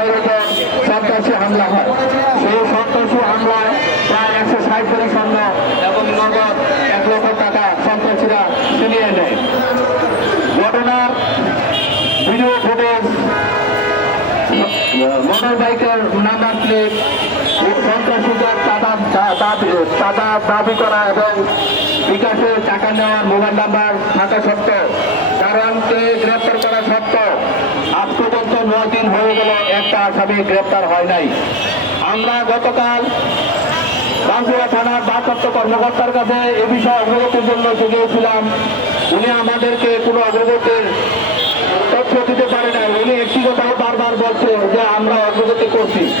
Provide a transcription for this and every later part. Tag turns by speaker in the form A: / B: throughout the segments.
A: ভাইয়ের উপর হয়। সেই সন্ত্রাসী হামলায় প্রায় একশো কোটি স্বর্ণ এবং নগদ এক লক্ষ টাকা সন্ত্রাসীরা ছিনিয়ে নেয়। ঘটনার video footage motor bike number plate সন্ত্রাসীদের চাঁদা দা- দাবি করা এবং বিকাশে টাকা নেওয়ার মোবাইল নাম্বার থাকা সত্ত্বেও কারণকে গ্রেপ্তার করা সত্ত্বেও নয় দিন হয়ে গেল একটা আসামি গ্রেপ্তার হয় নাই। আমরা গতকাল বাঁকুড়া থানার ভারপ্রাপ্ত কর্মকর্তার কাছে এ বিষয়ে অগ্রগতির জন্য গিয়েছিলাম উনি আমাদেরকে কোনো অগ্রগতির তথ্য দিতে পারে না উনি একটি কথাও বারবার বলছে যে আমরা অগ্রগতি করছি।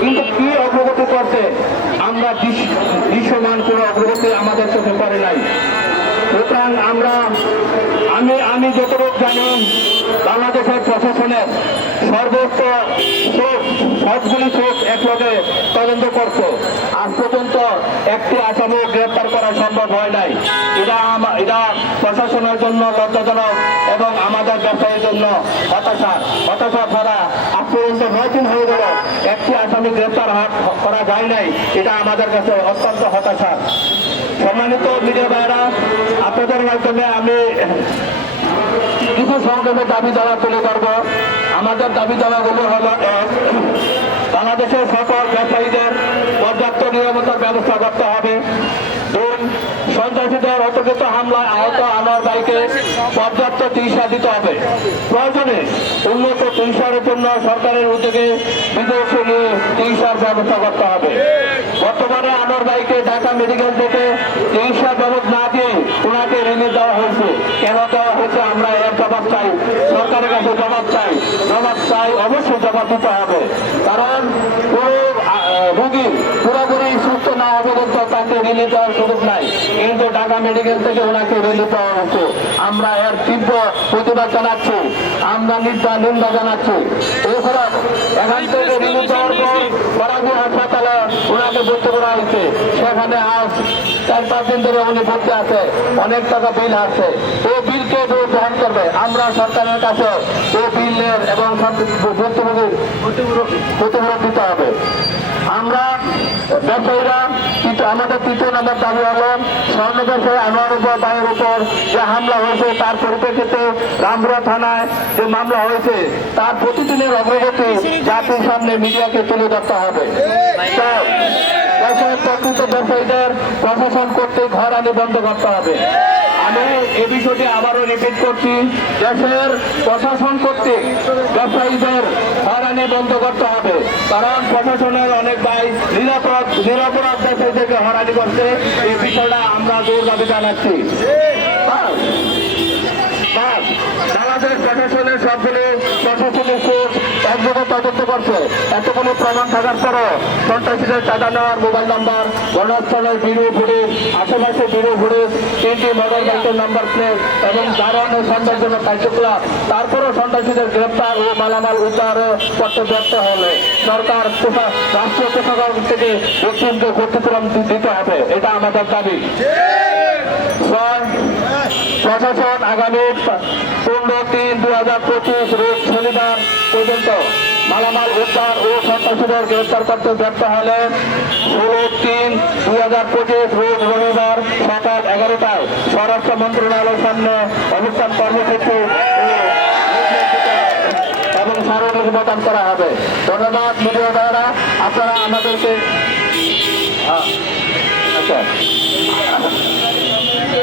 A: কিন্তু কি অগ্রগতি করছে? আমরা দৃশ্য- দৃশ্যমান কোনো অগ্রগতি আমাদের চোখে পড়ে নাই। সুতরাং আমরা আমি আমি যতটুকু জানি, বাংলাদেশের প্রশাসনের সর্বোচ্চ চোখ সবগুলি চোখ একলগে তদন্ত করছে। আজ পর্যন্ত একটি আসামি গ্রেপ্তার করা সম্ভব হয় নাই। এটা এটা প্রশাসনের জন্য লজ্জাজনক এবং আমাদের ব্যবসায়ীর জন্য হতাশা। হতাশা ছাড়া আজ পর্যন্ত নয় দিন হয়ে গেল একটি আসামি গ্রেপ্তার করা যায় নাই। এটা আমাদের কাছে অত্যন্ত হতাশা। সম্মানিত মিডিয়া ভাইরা আপনাদের মাধ্যমে আমি কিছু সংক্ষেপে দাবি দেওয়া তুলে ধরবো। আমাদের দাবি দেওয়াগুলো হলো, এক, বাংলাদেশের সকল ব্যবসায়ীদের পর্যাপ্ত নিরাপত্তার ব্যবস্থা করতে হবে। দুই, সন্ত্রাসীদের অতর্কিত হামলায় আহত আনোয়ার বাইকে পর্যাপ্ত চিকিৎসা দিতে হবে। প্রয়োজনে উন্নত চিকিৎসার জন্য সরকারের উদ্যোগে বিদেশে নিয়ে চিকিৎসার ব্যবস্থা করতে হবে। বর্তমানে আনোয়ার বাইকে ঢাকা মেডিকেল থেকে চিকিৎসার ব্যবস্থা না দিয়ে ওনাকে রিলিজ দেওয়া হয়েছে কেন দেওয়া হয়েছে আমরা এর জবাব চাই সরকারের কাছে জবাব চাই জবাব চাই অবশ্যই জবাব দিতে হবে। কারণ পুরো আহ, রোগী পুরোপুরি সুস্থ না হবে তাকে রিলিজ দেওয়ার সুযোগ নাই। কিন্তু ঢাকা মেডিকেল থেকে ওনাকে রিলিজ দেওয়া হচ্ছে। আমরা এর তীব্র প্রতিবাদ জানাচ্ছি। আমরা নিন্দা নিন্দা জানাচ্ছি। এছাড়া এখান থেকে রিলিজ দেওয়ার পর পরাজি হাসপাতালে ওনাকে ভর্তি করা হয়েছে। সেখানে আজ চার পাঁচ দিন ধরে উনি ভর্তি আছে। অনেক টাকা বিল আছে এই বিলকে কেউ গ্রহণ করবে? আমরা সরকারের কাছে এই বিলের এবং দিতে হবে। আমরা ব্যবসায়ীরা তৃতীয়- আমাদের তৃতীয় নম্বর দাবি হলো স্বর্ণ ব্যবসায়ী আমার উপর ভাইয়ের উপর যে হামলা হয়েছে, তার পরিপ্রেক্ষিতে রামপুরা থানায় যে মামলা হয়েছে, তার প্রতিদিনের অগ্রগতি জাতির সামনে মিডিয়াকে তুলে ধরতে হবে। ব্যবসায়ীদের প্রশাসন করতে ঘর আনি বন্ধ করতে হবে। আমি এ বিষয়টি আবারও রিপিট করছি। দেশের প্রশাসন কর্তৃক ব্যবসায়ীদের হয়রানি বন্ধ করতে হবে। কারণ প্রশাসনের অনেক ভাই নিরাপদ নিরাপরাধ ব্যবসায়ীদেরকে হয়রানি করছে। এই বিষয়টা আমরা জোর দাবি জানাচ্ছি বাংলাদেশ প্রশাসনের সবগুলো প্রশাসনিক সোর্স একযোগে তদন্ত করছে এতগুলো প্রমাণ থাকার পরও সন্ত্রাসীদের চাঁদা নেওয়ার মোবাইল নাম্বার ঘটনাস্থলের ভিডিও ফুটেজ আশেপাশে ভিডিও ফুটেজ তিনটি মোটর বাইকের নাম্বার প্লেট এবং দারোয়ানের সন্দেহজনক কার্যকলাপ। তারপরও সন্ত্রাসীদের গ্রেপ্তার ও মালামাল উদ্ধার করতে ব্যর্থ হলে সরকার রাষ্ট্রীয় প্রশাসন থেকে ব্যক্তিকে ক্ষতিপূরণ দিতে হবে। এটা আমাদের দাবি। ছয় প্রশাসন আগামী পনেরো তিন দু হাজার পঁচিশ রোজ শনিবার পর্যন্ত মালামাল উদ্ধার ও সন্ত্রাসীদের গ্রেপ্তার করতে ব্যর্থ হলে ষোলো তিন দুই হাজার পঁচিশ রোজ রবিবার সকাল এগারোটায় স্বরাষ্ট্র মন্ত্রণালয়ের সামনে অবস্থান কর্মসূচি এবং সার্বজনীন প্রদান করা হবে। ধন্যবাদ, মিডিয়া দ্বারা আপনারা আমাদেরকে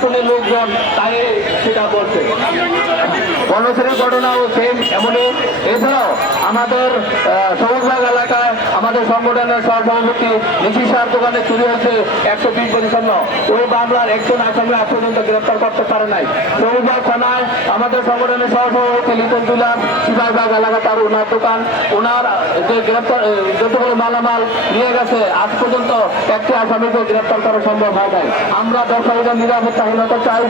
A: প্রশাসনের লোকজন তাই সেটা করছে গণশ্রীর ঘটনাও সেম এমনই। এছাড়াও আমাদের সবুজবাগ এলাকায় আমাদের সংগঠনের সহসভাপতি নিশিসার দোকানে চুরি হয়েছে একশো বিশ বছর জন্য ওই মামলার একজন আসামি আজ পর্যন্ত গ্রেপ্তার করতে পারে নাই। সবুজবাগ থানায় আমাদের সংগঠনের সহসভাপতি লিটন দুলাম শিবাইবাগ এলাকা তার ওনার দোকান। ওনার যে গ্রেপ্তার যতগুলো মালামাল নিয়ে গেছে, আজ পর্যন্ত একটি আসামিকে গ্রেপ্তার করা সম্ভব হয় নাই। আমরা ব্যবসায়ীরা নিরাপত্তাহীনতা চাই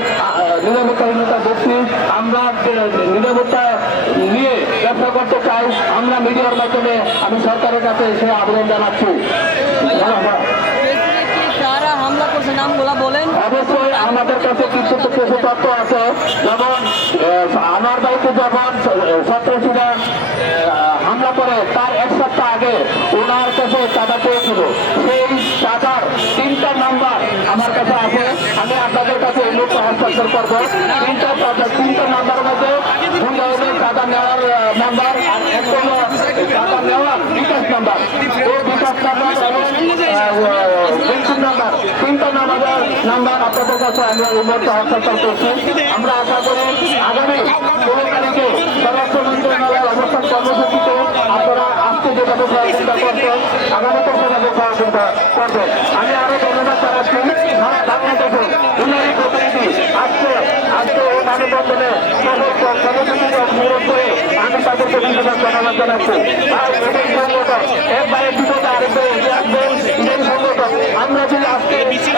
A: নিরাপত্তাহীনতা দেখছি। আমরা নিরাপত্তা নিয়ে আমরা মিডিয়ার মাধ্যমে আমি সরকারের কাছে সে আবেদন জানাচ্ছি।
B: কারা হামলা করছে নামগুলা বলেন।
A: অবশ্যই আমাদের কাছে কিছু কিছু তথ্য আছে। যেমন আহ, বাড়িতে যখন সন্ত্রাসীরা হামলা করে তার এক সপ্তাহ আগে ওনার কাছে চাঁদা পেয়েছিল। সেই চাঁদার তিনটা নাম্বার আমার কাছে আছে। আমি আপনাদের কাছে এই মুহূর্তে হস্তান্তর করব। তিনটা চাঁদা তিনটা নাম্বার মধ্যে দুইটা হলো চাঁদা নেওয়ার নাম্বার আর একটা হলো চাঁদা নেওয়ার বিকাশ নাম্বার এই বিকাশ নাম্বার এবং পেনশন নাম্বার তিনটা নাম্বার আপনাদের কাছে আমরা এই মুহূর্তে হস্তান্তর করছি আমরা আশা করি আগামী ষোলো তারিখে স্বরাষ্ট্র মন্ত্রণালয়ের অবস্থান কর্মসূচিতে আপনারা আজকে যেভাবে সহযোগিতা করছেন আগামীতে সেভাবে সহযোগিতা করবেন। আমি আরও ধন্যবাদ জানাচ্ছি। আমি তাদেরকে ধন্যবাদ জানাচ্ছি আর একবারে বিপদে আরেকবার এগিয়ে আসবেন এই সংগঠন আমরা যদি আজকে একবার বিপদে আরেকবার এগিয়ে না আসি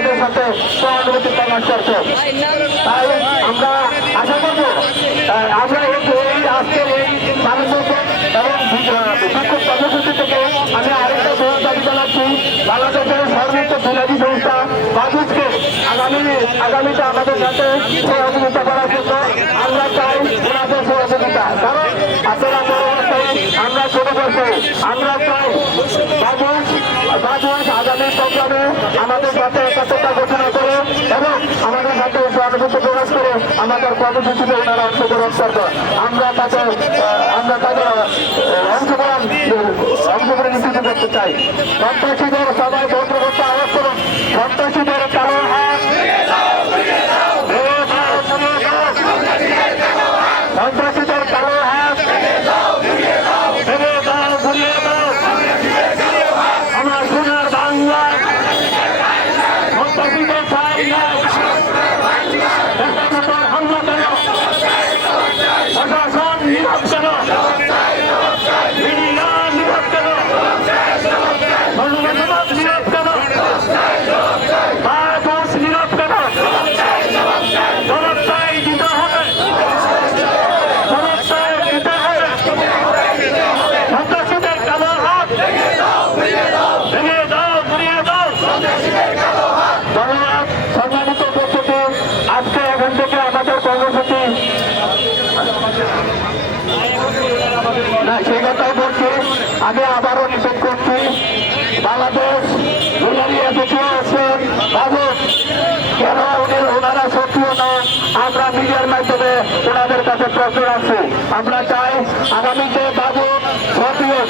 A: আমাদের সাথে সহানুভূতি প্রকাশ করছেন তাই আমরা আশা করব আমরা এই আজকের এই মানববন্ধন এবং বিক্ষোভ কর্মসূচি থেকে আমি আরেকটা বড় দাবি জানাচ্ছি, বাংলাদেশের সর্বোচ্চ বিলাসী সংস্থা বাজুজকে আগামী, আগামীতে আমাদের সাথে সহযোগিতা করার জন্য আমরা চাই ওনাদের সহযোগিতা। কারণ আপনারা আমরা ছোট আমরা চাই বাজুজ বাজুজ আগামী আমাদের সাথে একাত্মতা করে এবং আমাদের সাথে সহানুভূতি প্রকাশ করে আমাদের কর্মসূচিতে ওনারা অংশগ্রহণ করবে। আমরা তাকে আমরা তাদের অংশগ্রহণ অংশগ্রহণ নিশ্চিত করতে চাই। সন্ত্রাসীদের সবাই বন্ধ করতে আওয়াজ করুন। সন্ত্রাসীদের কারণ হাত ভেঙে দাও, ঘুরিয়ে দাও। সন্ত্রাসীদের কারও হাত ভেঙে দাও ঘুরিয়ে দাও আমার সোনার বাংলা সন্ত্রাসীদের ঠাই নাই দেশাত্মকতার হামলা কেন প্রশাসন নীরব কেন মিডিয়া নীরব কেন গণমাধ্যম নীরব কেন বাদোষ নীরব কেন জবাবদারি দিতে হবে জবাবদারি দিতে হবে সন্ত্রাসীদের কালো হাত ভেঙে দাও ঘুরিয়ে দাও ধন্যবাদ সম্মানিত উপস্থিতি আজকে এখান থেকে আমাদের কর্মসূচি না সেই কথাই বলছি আমি আবারও নিষেধ করছি। বাংলাদেশ ওনারা আমরা মিডিয়ার মাধ্যমে ওনাদের কাছে আমরা চাই আগামীতে বাবু সক্রিয়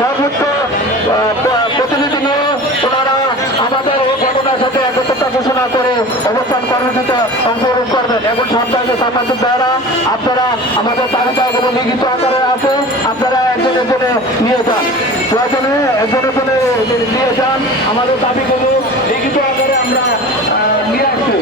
A: সর্বোচ্চ প্রতিনিধি নিয়ে না করে অবস্থান কর্মসূচিতে অংশগ্রহণ করবেন। এবং সরকারকে সাংবাদিক দ্বারা আপনারা আমাদের তালিকাগুলো লিখিত আকারে আছে, আপনারা একজন একজনে নিয়ে যান। প্রয়োজনে একজনের একজনে নিয়ে যান। আমাদের দাবিগুলো লিখিত আকারে আমরা নিয়ে আসছি।